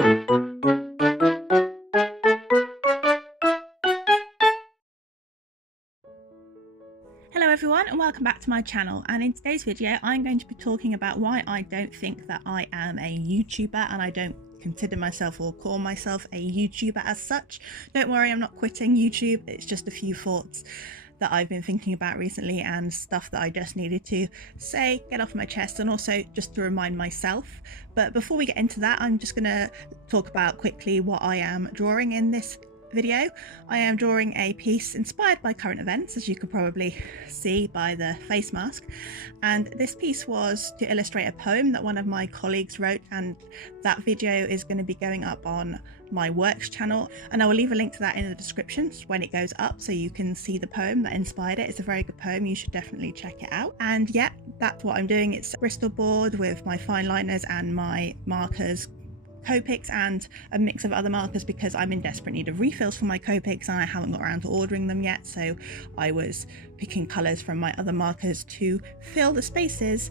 Hello everyone and welcome back to my channel, and in today's video I'm going to be talking about why I don't think that I am a YouTuber, and I don't consider myself or call myself a YouTuber as such. Don't worry, I'm not quitting YouTube, it's just a few thoughts that I've been thinking about recently and stuff that I just needed to say, get off my chest, and also just to remind myself. But before we get into that, I'm just going to talk about quickly what I am drawing in this video. I am drawing a piece inspired by current events, as you could probably see by the face mask, and this piece was to illustrate a poem that one of my colleagues wrote, and that video is going to be going up on my works channel, and I will leave a link to that in the description when it goes up so you can see the poem that inspired it. It's a very good poem, you should definitely check it out. And yeah, that's what I'm doing. It's a Bristol board with my fine liners and my markers, Copics, and a mix of other markers because I'm in desperate need of refills for my Copics and I haven't got around to ordering them yet, so I was picking colours from my other markers to fill the spaces,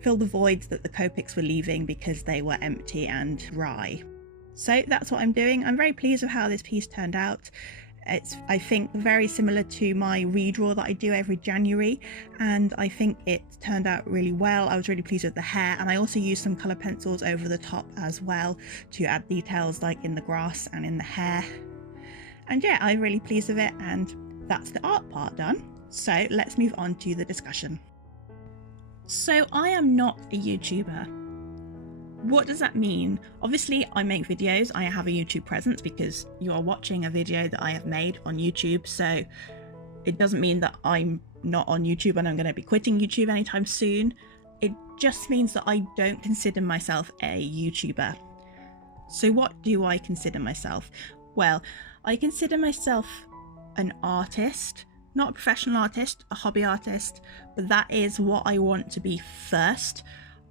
fill the voids that the Copics were leaving because they were empty and dry. So that's what I'm doing. I'm very pleased with how this piece turned out. It's, I think, very similar to my redraw that I do every January, and I think it turned out really well. I was really pleased with the hair, and I also used some colour pencils over the top as well to add details like in the grass and in the hair. And yeah, I'm really pleased with it, and that's the art part done. So let's move on to the discussion. So I am not a YouTuber. What does that mean? Obviously, I make videos. I have a YouTube presence because you are watching a video that I have made on YouTube. So it doesn't mean that I'm not on YouTube and I'm going to be quitting YouTube anytime soon. It just means that I don't consider myself a YouTuber. So what do I consider myself? Well, I consider myself an artist, not a professional artist, a hobby artist, but that is what I want to be first.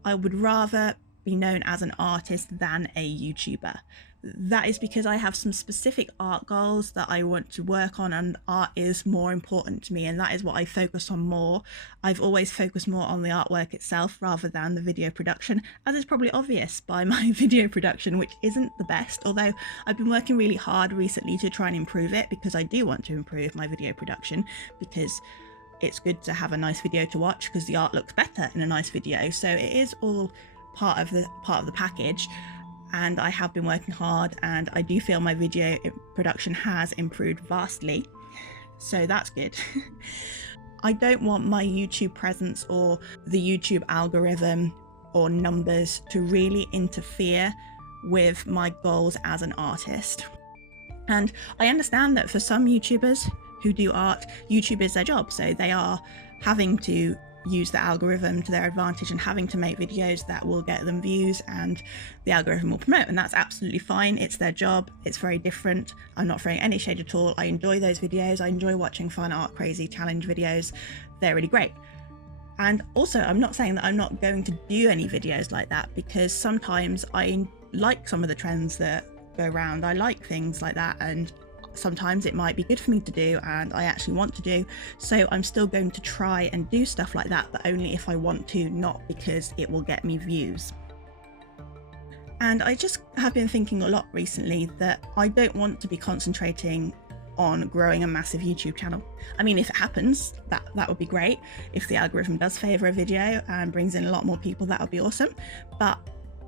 I would rather be known as an artist than a YouTuber. That is because I have some specific art goals that I want to work on, and art is more important to me, and that is what I focus on more. I've always focused more on the artwork itself rather than the video production, as is probably obvious by my video production, which isn't the best, although I've been working really hard recently to try and improve it, because I do want to improve my video production, because it's good to have a nice video to watch because the art looks better in a nice video. So it is all part of the package, and I have been working hard, and I do feel my video production has improved vastly, so that's good. I don't want my YouTube presence or the YouTube algorithm or numbers to really interfere with my goals as an artist. And I understand that for some YouTubers who do art, YouTube is their job, so they are having to use the algorithm to their advantage and having to make videos that will get them views and the algorithm will promote, and that's absolutely fine. It's their job. It's very different. I'm not throwing any shade at all. I enjoy those videos. I enjoy watching fun art crazy challenge videos. They're really great. And also, I'm not saying that I'm not going to do any videos like that, because sometimes I like some of the trends that go around. I like things like that, and sometimes it might be good for me to do and I actually want to do, so I'm still going to try and do stuff like that, but only if I want to, not because it will get me views. And I just have been thinking a lot recently that I don't want to be concentrating on growing a massive YouTube channel. I mean, if it happens, that would be great. If the algorithm does favour a video and brings in a lot more people, that would be awesome, but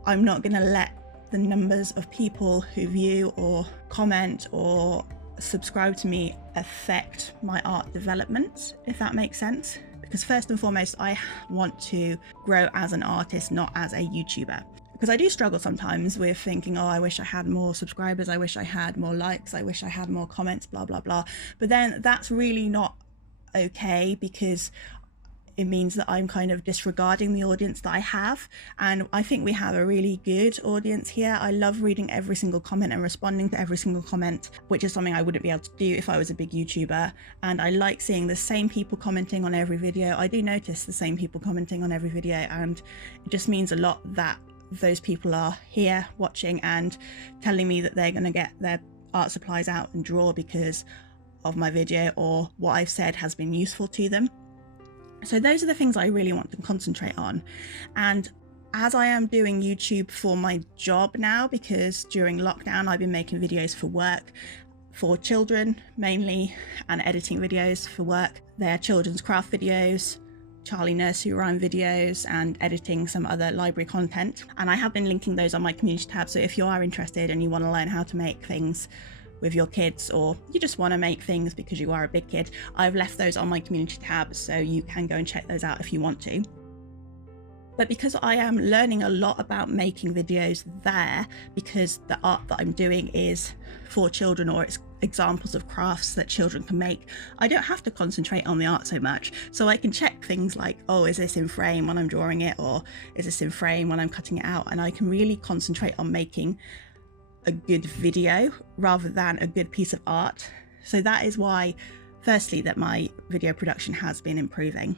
I'm not going to let the numbers of people who view or comment or subscribe to me affect my art development, if that makes sense. Because first and foremost, I want to grow as an artist, not as a YouTuber. Because I do struggle sometimes with thinking, oh, I wish I had more subscribers, I wish I had more likes, I wish I had more comments, blah, blah, blah. But then that's really not okay, because it means that I'm kind of disregarding the audience that I have, and I think we have a really good audience here. I love reading every single comment and responding to every single comment, which is something I wouldn't be able to do if I was a big YouTuber, and I like seeing the same people commenting on every video. I do notice the same people commenting on every video, and it just means a lot that those people are here watching and telling me that they're going to get their art supplies out and draw because of my video, or what I've said has been useful to them. So those are the things I really want to concentrate on. And As I am doing YouTube for my job now, because during lockdown I've been making videos for work, for children mainly, and editing videos for work. They're children's craft videos, Charlie nursery rhyme videos, and editing some other library content. And I have been linking those on my community tab, so if you are interested and you want to learn how to make things with your kids, or you just want to make things because you are a big kid, I've left those on my community tab, so you can go and check those out if you want to. But because I am learning a lot about making videos there, because the art that I'm doing is for children, or it's examples of crafts that children can make, I don't have to concentrate on the art so much. So I can check things like, oh, is this in frame when I'm drawing it, or is this in frame when I'm cutting it out? And I can really concentrate on making a good video rather than a good piece of art. So that is why, firstly, that my video production has been improving.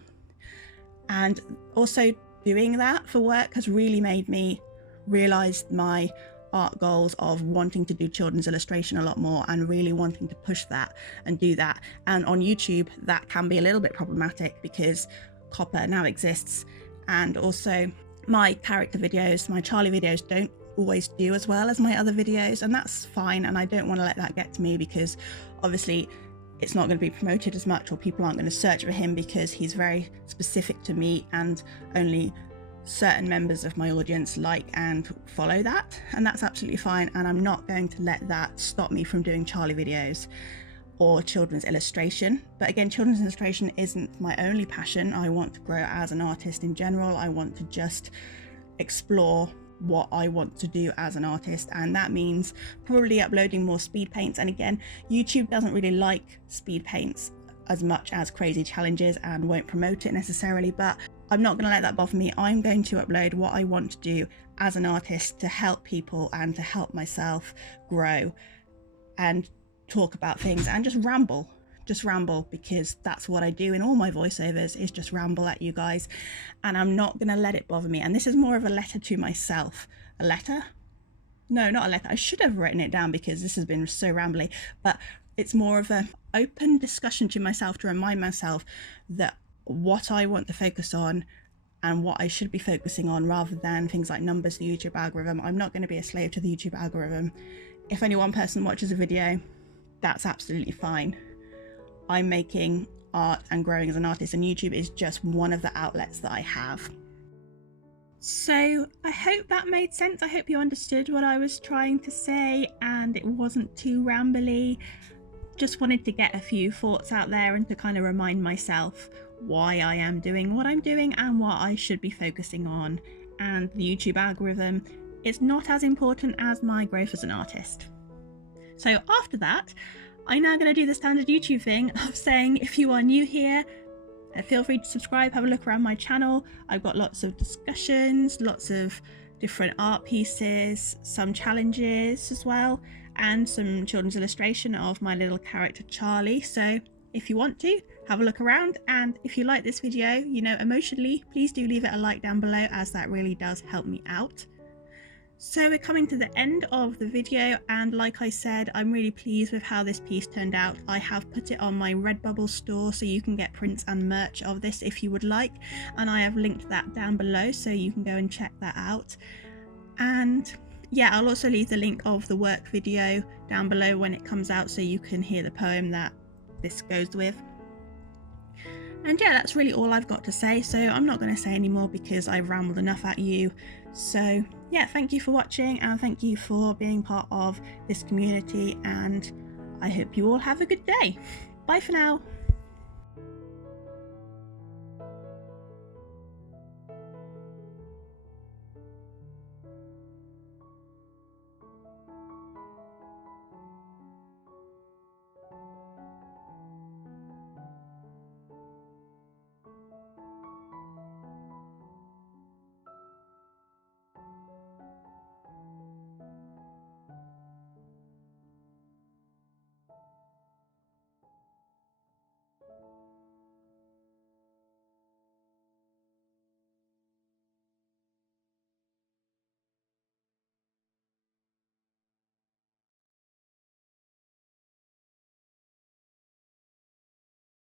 And also doing that for work has really made me realize my art goals of wanting to do children's illustration a lot more, and really wanting to push that and do that. And on YouTube, that can be a little bit problematic because copper now exists, and also my character videos, my Charlie videos, don't always do as well as my other videos, and that's fine. And I don't want to let that get to me, because obviously it's not going to be promoted as much, or people aren't going to search for him because he's very specific to me, and only certain members of my audience like and follow that, and that's absolutely fine. And I'm not going to let that stop me from doing Charlie videos or children's illustration. But again, children's illustration isn't my only passion. I want to grow as an artist in general. I want to just explore what I want to do as an artist, and that means probably uploading more speed paints. And again, YouTube doesn't really like speed paints as much as crazy challenges and won't promote it necessarily, but I'm not going to let that bother me. I'm going to upload what I want to do as an artist to help people and to help myself grow and talk about things and just ramble, because that's what I do in all my voiceovers, is just ramble at you guys. And I'm not going to let it bother me. And this is more of a letter to myself. A letter? No, not a letter. I should have written it down because this has been so rambly, but it's more of an open discussion to myself to remind myself that what I want to focus on and what I should be focusing on, rather than things like numbers, the YouTube algorithm. I'm not going to be a slave to the YouTube algorithm. If only one person watches a video, that's absolutely fine. I'm making art and growing as an artist, and YouTube is just one of the outlets that I have. So I hope that made sense. I hope you understood what I was trying to say and it wasn't too rambly. Just wanted to get a few thoughts out there and to kind of remind myself why I am doing what I'm doing and what I should be focusing on. And the YouTube algorithm is not as important as my growth as an artist. So after that, I'm now going to do the standard YouTube thing of saying, if you are new here, feel free to subscribe, have a look around my channel. I've got lots of discussions, lots of different art pieces, some challenges as well, and some children's illustration of my little character Charlie. So if you want to, have a look around, and if you like this video, you know, emotionally, please do leave it a like down below, as that really does help me out. So we're coming to the end of the video, and like I said, I'm really pleased with how this piece turned out. I have put it on my Redbubble store, so you can get prints and merch of this if you would like, and I have linked that down below so you can go and check that out. And yeah, I'll also leave the link of the work video down below when it comes out, so you can hear the poem that this goes with. And yeah, that's really all I've got to say, so I'm not going to say any more because I've rambled enough at you. So yeah, thank you for watching, and thank you for being part of this community, and I hope you all have a good day. Bye for now.